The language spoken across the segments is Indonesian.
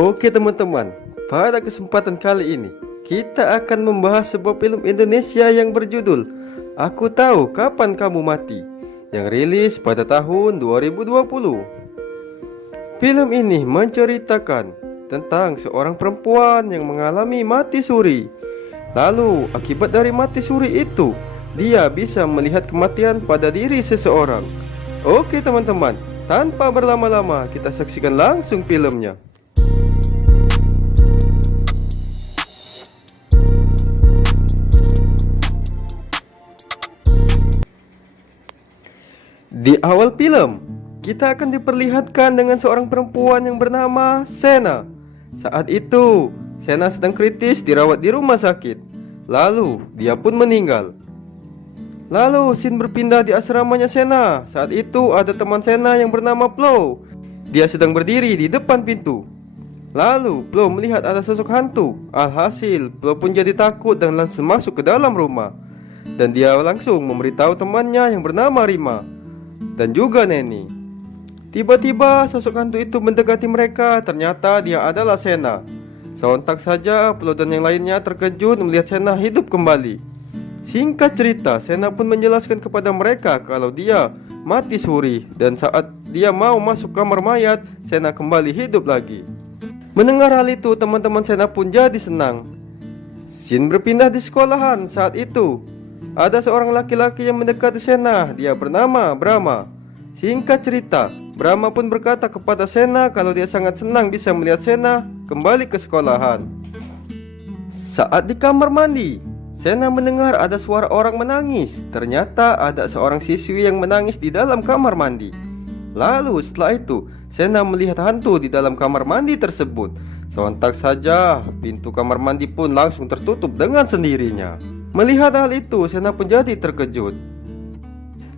Oke teman-teman, pada kesempatan kali ini kita akan membahas sebuah film Indonesia yang berjudul Aku Tahu Kapan Kamu Mati, yang rilis pada tahun 2020. Film ini menceritakan tentang seorang perempuan yang mengalami mati suri. Lalu akibat dari mati suri itu, dia bisa melihat kematian pada diri seseorang. Oke teman-teman, tanpa berlama-lama kita saksikan langsung filmnya. Di awal film, kita akan diperlihatkan dengan seorang perempuan yang bernama Sena. Saat itu, Sena sedang kritis dirawat di rumah sakit. Lalu, dia pun meninggal. Lalu, scene berpindah di asramanya Sena. Saat itu, ada teman Sena yang bernama Flo. Dia sedang berdiri di depan pintu. Lalu, Flo melihat ada sosok hantu. Alhasil, Flo pun jadi takut dan langsung masuk ke dalam rumah. Dan dia langsung memberitahu temannya yang bernama Rima dan juga Neni. Tiba-tiba sosok hantu itu mendekati mereka. Ternyata dia adalah Sena. Sontak saja Flo dan yang lainnya terkejut melihat Sena hidup kembali. Singkat cerita, Sena pun menjelaskan kepada mereka kalau dia mati suri, dan saat dia mau masuk kamar mayat, Sena kembali hidup lagi. Mendengar hal itu, teman-teman Sena pun jadi senang. Scene berpindah di sekolahan. Saat itu ada seorang laki-laki yang mendekati Sena. Dia bernama Brahma. Singkat cerita, Brahma pun berkata kepada Sena kalau dia sangat senang bisa melihat Sena kembali ke sekolahan. Saat di kamar mandi, Sena mendengar ada suara orang menangis. Ternyata ada seorang siswi yang menangis di dalam kamar mandi. Lalu setelah itu, Sena melihat hantu di dalam kamar mandi tersebut. Sontak saja pintu kamar mandi pun langsung tertutup dengan sendirinya. Melihat hal itu, Sena pun jadi terkejut.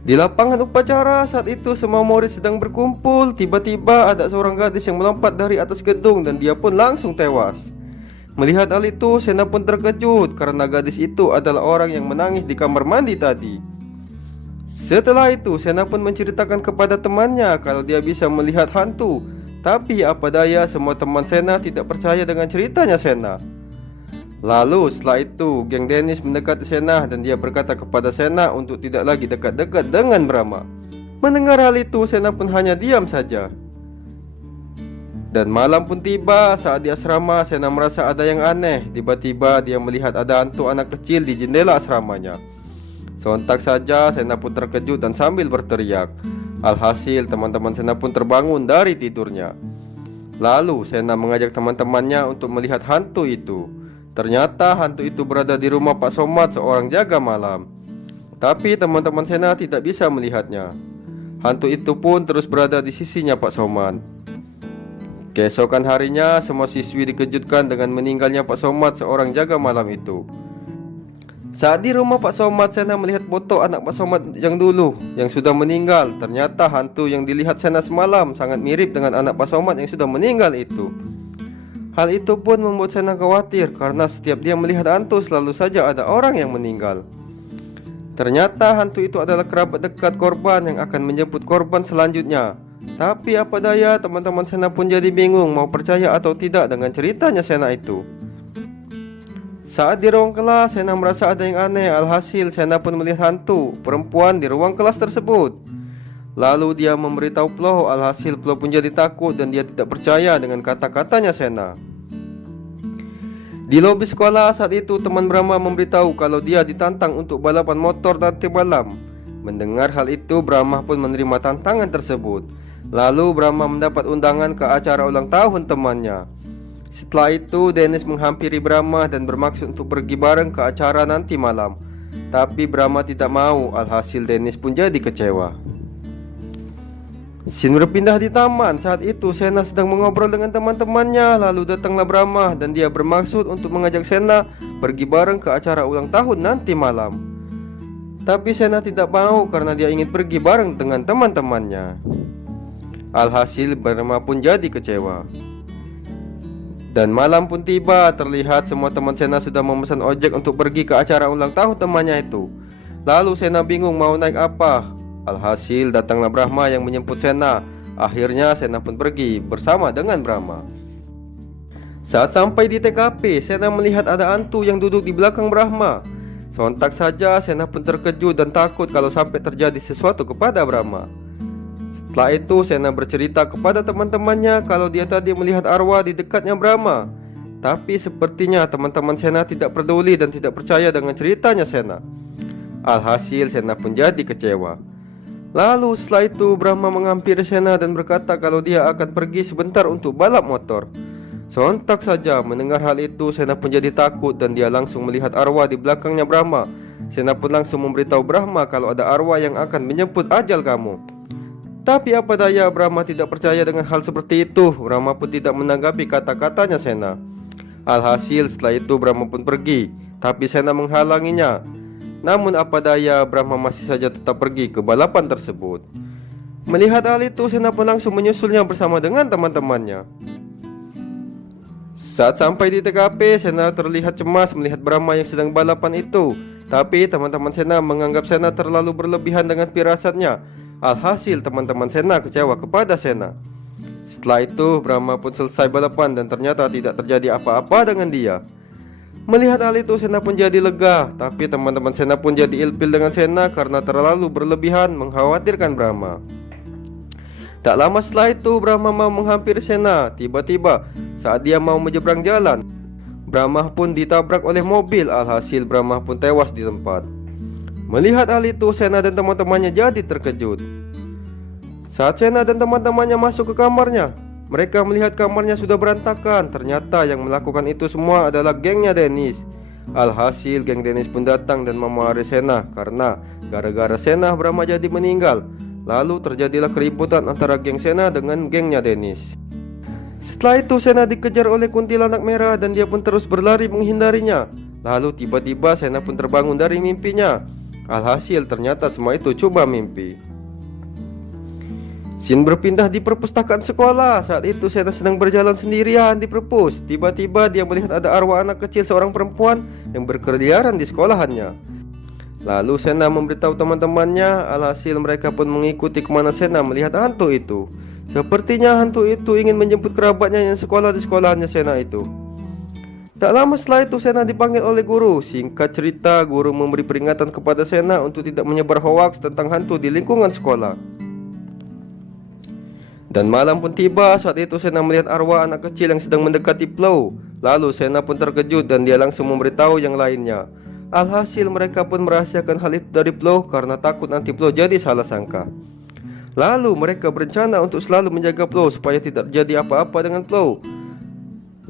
Di lapangan upacara saat itu semua murid sedang berkumpul. Tiba-tiba ada seorang gadis yang melompat dari atas gedung dan dia pun langsung tewas. Melihat hal itu, Sena pun terkejut karena gadis itu adalah orang yang menangis di kamar mandi tadi. Setelah itu, Sena pun menceritakan kepada temannya kalau dia bisa melihat hantu. Tapi apa daya, semua teman Sena tidak percaya dengan ceritanya Sena. Lalu setelah itu, geng Dennis mendekati Sena dan dia berkata kepada Sena untuk tidak lagi dekat-dekat dengan Brahma. Mendengar hal itu, Sena pun hanya diam saja. Dan malam pun tiba. Saat di asrama, Sena merasa ada yang aneh. Tiba-tiba dia melihat ada hantu anak kecil di jendela asramanya. Sontak saja Sena pun terkejut dan sambil berteriak. Alhasil teman-teman Sena pun terbangun dari tidurnya. Lalu Sena mengajak teman-temannya untuk melihat hantu itu. Ternyata hantu itu berada di rumah Pak Somad, seorang jaga malam. Tapi teman-teman Sena tidak bisa melihatnya. Hantu itu pun terus berada di sisinya Pak Somad. Keesokan harinya, semua siswi dikejutkan dengan meninggalnya Pak Somad, seorang jaga malam itu. Saat di rumah Pak Somad, Sena melihat foto anak Pak Somad yang dulu, yang sudah meninggal. Ternyata hantu yang dilihat Sena semalam sangat mirip dengan anak Pak Somad yang sudah meninggal itu. Hal itu pun membuat Sena khawatir karena setiap dia melihat hantu selalu saja ada orang yang meninggal. Ternyata hantu itu adalah kerabat dekat korban yang akan menjemput korban selanjutnya. Tapi apa daya, teman-teman Sena pun jadi bingung mau percaya atau tidak dengan ceritanya Sena itu. Saat di ruang kelas, Sena merasa ada yang aneh. Alhasil Sena pun melihat hantu perempuan di ruang kelas tersebut. Lalu dia memberitahu Flo. Alhasil Flo pun jadi takut dan dia tidak percaya dengan kata-katanya Sena. Di lobi sekolah saat itu, teman Brahma memberitahu kalau dia ditantang untuk balapan motor nanti malam. Mendengar hal itu, Brahma pun menerima tantangan tersebut. Lalu Brahma mendapat undangan ke acara ulang tahun temannya. Setelah itu, Dennis menghampiri Brahma dan bermaksud untuk pergi bareng ke acara nanti malam. Tapi Brahma tidak mau. Alhasil Dennis pun jadi kecewa. Scene berpindah di taman. Saat itu Sena sedang mengobrol dengan teman-temannya. Lalu datanglah Brahma dan dia bermaksud untuk mengajak Sena pergi bareng ke acara ulang tahun nanti malam. Tapi Sena tidak mau karena dia ingin pergi bareng dengan teman-temannya. Alhasil Brahma pun jadi kecewa. Dan malam pun tiba. Terlihat semua teman Sena sudah memesan ojek untuk pergi ke acara ulang tahun temannya itu. Lalu Sena bingung mau naik apa. Alhasil datanglah Brahma yang menjemput Sena. Akhirnya Sena pun pergi bersama dengan Brahma. Saat sampai di TKP, Sena melihat ada hantu yang duduk di belakang Brahma. Sontak saja Sena pun terkejut dan takut kalau sampai terjadi sesuatu kepada Brahma. Setelah itu Sena bercerita kepada teman-temannya kalau dia tadi melihat arwah di dekatnya Brahma. Tapi sepertinya teman-teman Sena tidak peduli dan tidak percaya dengan ceritanya Sena. Alhasil Sena pun jadi kecewa. Lalu setelah itu Brahma menghampiri Sena dan berkata kalau dia akan pergi sebentar untuk balap motor. Sontak saja mendengar hal itu Sena pun jadi takut dan dia langsung melihat arwah di belakangnya Brahma. Sena pun langsung memberitahu Brahma kalau ada arwah yang akan menjemput ajal kamu. Tapi apa daya Brahma tidak percaya dengan hal seperti itu. Brahma pun tidak menanggapi kata-katanya Sena. Alhasil setelah itu Brahma pun pergi, tapi Sena menghalanginya. Namun apa daya Brahma masih saja tetap pergi ke balapan tersebut. Melihat hal itu Sena pun langsung menyusulnya bersama dengan teman-temannya. Saat sampai di TKP, Sena terlihat cemas melihat Brahma yang sedang balapan itu. Tapi teman-teman Sena menganggap Sena terlalu berlebihan dengan firasatnya. Alhasil teman-teman Sena kecewa kepada Sena. Setelah itu Brahma pun selesai balapan dan ternyata tidak terjadi apa-apa dengan dia. Melihat hal itu Sena pun jadi lega. Tapi teman-teman Sena pun jadi ilfil dengan Sena karena terlalu berlebihan mengkhawatirkan Brahma. Tak lama setelah itu Brahma mau menghampiri Sena. Tiba-tiba saat dia mau menyeberang jalan, Brahma pun ditabrak oleh mobil. Alhasil Brahma pun tewas di tempat. Melihat hal itu Sena dan teman-temannya jadi terkejut. Saat Sena dan teman-temannya masuk ke kamarnya, mereka melihat kamarnya sudah berantakan. Ternyata yang melakukan itu semua adalah gengnya Dennis. Alhasil geng Dennis pun datang dan memarahi Sena karena gara-gara Sena Brahma jadi meninggal. Lalu terjadilah keributan antara geng Sena dengan gengnya Dennis. Setelah itu Sena dikejar oleh kuntilanak merah dan dia pun terus berlari menghindarinya. Lalu tiba-tiba Sena pun terbangun dari mimpinya. Alhasil ternyata semua itu cuma mimpi. Scene berpindah di perpustakaan sekolah. Saat itu Sena sedang berjalan sendirian di perpus. Tiba-tiba dia melihat ada arwah anak kecil seorang perempuan yang berkeliaran di sekolahannya. Lalu Sena memberitahu teman-temannya. Alhasil mereka pun mengikuti kemana Sena melihat hantu itu. Sepertinya hantu itu ingin menjemput kerabatnya yang sekolah di sekolahannya Sena itu. Tak lama setelah itu Sena dipanggil oleh guru. Singkat cerita, guru memberi peringatan kepada Sena untuk tidak menyebar hoaks tentang hantu di lingkungan sekolah. Dan malam pun tiba. Saat itu Sena melihat arwah anak kecil yang sedang mendekati Plow. Lalu Sena pun terkejut dan dia langsung memberitahu yang lainnya. Alhasil mereka pun merahasiakan hal itu dari Plow karena takut nanti Plow jadi salah sangka. Lalu mereka berencana untuk selalu menjaga Plow supaya tidak terjadi apa-apa dengan Plow.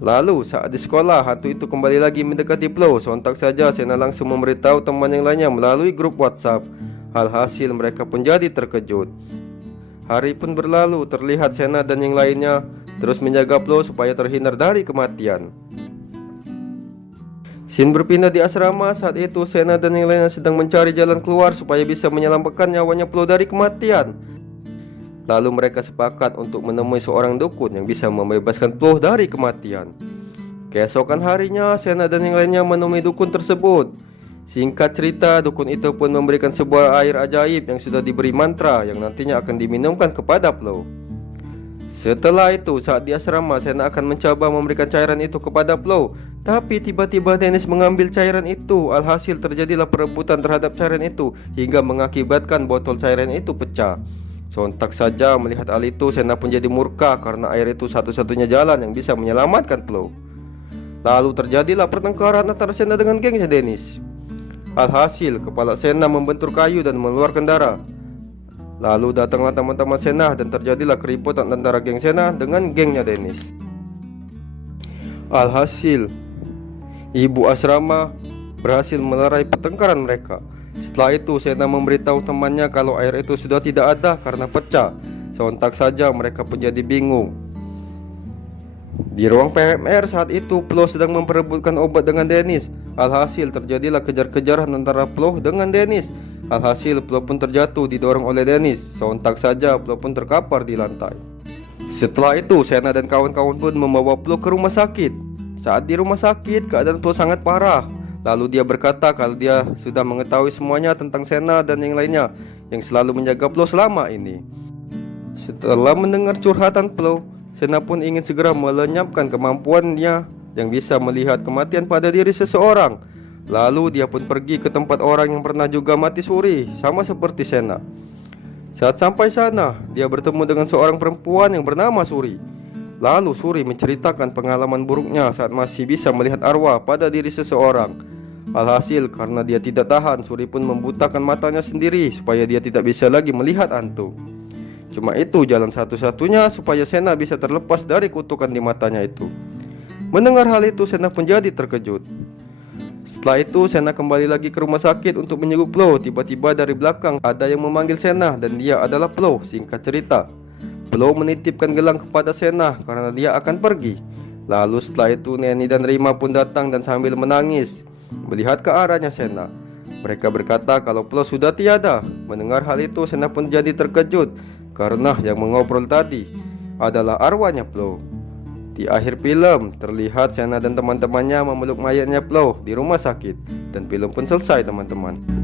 Lalu saat di sekolah hantu itu kembali lagi mendekati Plow. Sontak saja Sena langsung memberitahu teman yang lainnya melalui grup WhatsApp. Alhasil mereka pun jadi terkejut. Hari pun berlalu, terlihat Sena dan yang lainnya terus menjaga Plow supaya terhindar dari kematian. Scene berpindah di asrama. Saat itu Sena dan yang lainnya sedang mencari jalan keluar supaya bisa menyelamatkan nyawanya Plow dari kematian. Lalu mereka sepakat untuk menemui seorang dukun yang bisa membebaskan Plow dari kematian. Keesokan harinya Sena dan yang lainnya menemui dukun tersebut. Singkat cerita, dukun itu pun memberikan sebuah air ajaib yang sudah diberi mantra yang nantinya akan diminumkan kepada Plow. Setelah itu saat di asrama Sena akan mencoba memberikan cairan itu kepada Plow. Tapi tiba-tiba Dennis mengambil cairan itu. Alhasil terjadilah perebutan terhadap cairan itu hingga mengakibatkan botol cairan itu pecah. Sontak saja melihat hal itu Sena pun jadi murka karena air itu satu-satunya jalan yang bisa menyelamatkan Plow. Lalu terjadilah pertengkaran antara Sena dengan gengnya Dennis. Alhasil kepala Sena membentur kayu dan mengeluarkan darah. Lalu datanglah teman-teman Sena dan terjadilah keributan antara geng Sena dengan gengnya Dennis. Alhasil ibu asrama berhasil melerai pertengkaran mereka. Setelah itu Sena memberitahu temannya kalau air itu sudah tidak ada karena pecah. Sontak saja mereka pun jadi bingung. Di ruang PMR saat itu Plow sedang memperebutkan obat dengan Dennis. Alhasil terjadilah kejar-kejaran antara Plow dengan Dennis. Alhasil Plow pun terjatuh didorong oleh Dennis. Sontak saja Plow pun terkapar di lantai. Setelah itu Sena dan kawan-kawan pun membawa Plow ke rumah sakit. Saat di rumah sakit keadaan Plow sangat parah. Lalu dia berkata kalau dia sudah mengetahui semuanya tentang Sena dan yang lainnya yang selalu menjaga Plow selama ini. Setelah mendengar curhatan Plow, Sena pun ingin segera melenyapkan kemampuannya yang bisa melihat kematian pada diri seseorang. Lalu dia pun pergi ke tempat orang yang pernah juga mati suri, sama seperti Sena. Saat sampai sana, dia bertemu dengan seorang perempuan yang bernama Suri. Lalu Suri menceritakan pengalaman buruknya saat masih bisa melihat arwah pada diri seseorang. Alhasil karena dia tidak tahan, Suri pun membutakan matanya sendiri supaya dia tidak bisa lagi melihat hantu. Cuma itu jalan satu-satunya supaya Sena bisa terlepas dari kutukan di matanya itu. Mendengar hal itu, Sena pun jadi terkejut. Setelah itu Sena kembali lagi ke rumah sakit untuk menjenguk Plo. Tiba-tiba dari belakang ada yang memanggil Sena dan dia adalah Plo. Singkat cerita, Plo menitipkan gelang kepada Sena karena dia akan pergi. Lalu setelah itu Neni dan Rima pun datang dan sambil menangis melihat ke arahnya Sena. Mereka berkata kalau Plo sudah tiada. Mendengar hal itu Sena pun jadi terkejut karena yang mengobrol tadi adalah arwahnya Plo. Di akhir film terlihat Sena dan teman-temannya memeluk mayatnya Plo di rumah sakit. Dan film pun selesai teman-teman.